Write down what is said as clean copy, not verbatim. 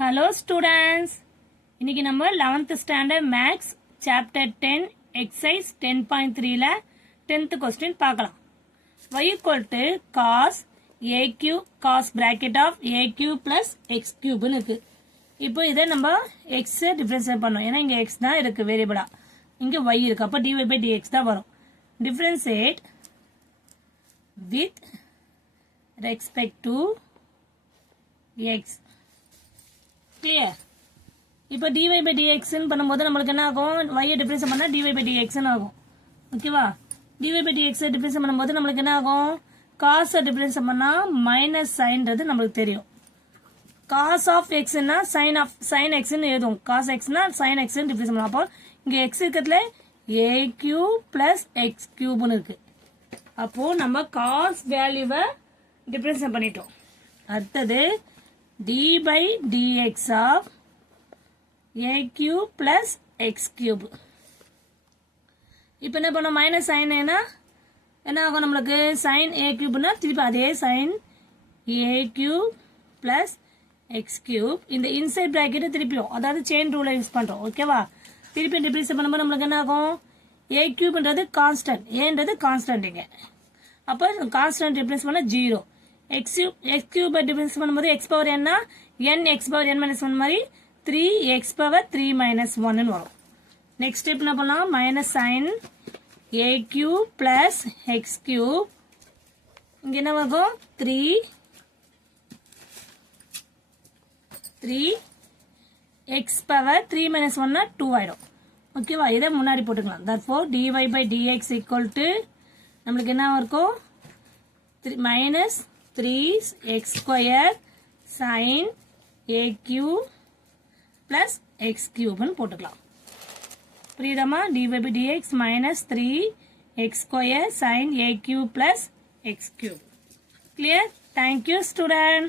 Hello students. இன்னைக்கு நம்ம 11th standard maths chapter 10 exercise 10.3 ல 10th question பார்க்கலாம். y equal to cos aq cos bracket of aq plus x cube னு இருக்கு. இப்போ இதை நம்ம x டிஃபரன்ஷியேட் பண்ணோம். ஏன்னா இங்க x தான் இருக்கு வேரியபிளா. இங்க y இருக்கு. அப்ப dy by dx தான் வரும். Differentiate with respect to x. Clear? இப்போ dy by dx பண்ணும்போது நம்மளுக்கு என்ன ஆகும்? y டிஃபரன்ஷியேட் பண்ணா dy by dx ஆகும். ஓகேவா? dy by dx டிஃபரன்ஷியேட் பண்ணும்போது நம்மளுக்கு என்ன ஆகும்? cos டிஃபரன்ஷியேட் பண்ணா மைனஸ் சைன்றது நம்மளுக்கு தெரியும். cos of x னா sin x ன்னு எழுதும். cos x னா sin x ன்னு டிஃபரன்ஷியேட் பண்ணலாம். அப்போ இங்க x இருக்கிறதுல aq plus x cube ன்னு இருக்கு. அப்போ நம்ம cos வேல்யூவை டிஃபரன்ஷியேட் பண்ணிட்டோம். அடுத்தது d by dx of aq plus x cube. இப்போ என்ன பண்ணோம்? மைனஸ் சைன் என்ன ஆகும்? நம்மளுக்கு sin a cube திருப்பி அதே sin a cube plus x cube. இந்த இன்சைட் பிராக்கெட் திருப்பியும் அதாவது செயின் ரூலை யூஸ் பண்றோம். ஓகேவா? திருப்பி டிஃபரன்ஸ் பண்ணும்போது நம்மளுக்கு என்ன ஆகும்? a cubeன்றது கான்ஸ்டன்ட், ஏன்றது கான்ஸ்டன்ட் இங்க. அப்போ கான்ஸ்டன்ட் டிஃபரன்ஸ் பண்ணா 0. x cube டிஃபரன்ஸ் பண்ணும்போது x power n x power n minus 1 மாதிரி 3x பவர் 3 minus 1 ன்னு வரும். நெக்ஸ்ட் ஸ்டெப் என்ன பண்ணலாம்? Minus sine a cube plus x cube. இங்க என்ன வரும்? 3x பவர் 3 minus 1 2 ஆயிடும். ஓகேவா? இதை முன்னாடி போட்டுக்கலாம். therefore dy by dx equal to நம்மளுக்கு என்ன இருக்கும்? minus 3x square sin a cube plus x cube ன்னு போட்டுக்கலாம். புரியுதாமா? dy by dx minus 3x square sin a cube plus x cube. Clear? Thank you student.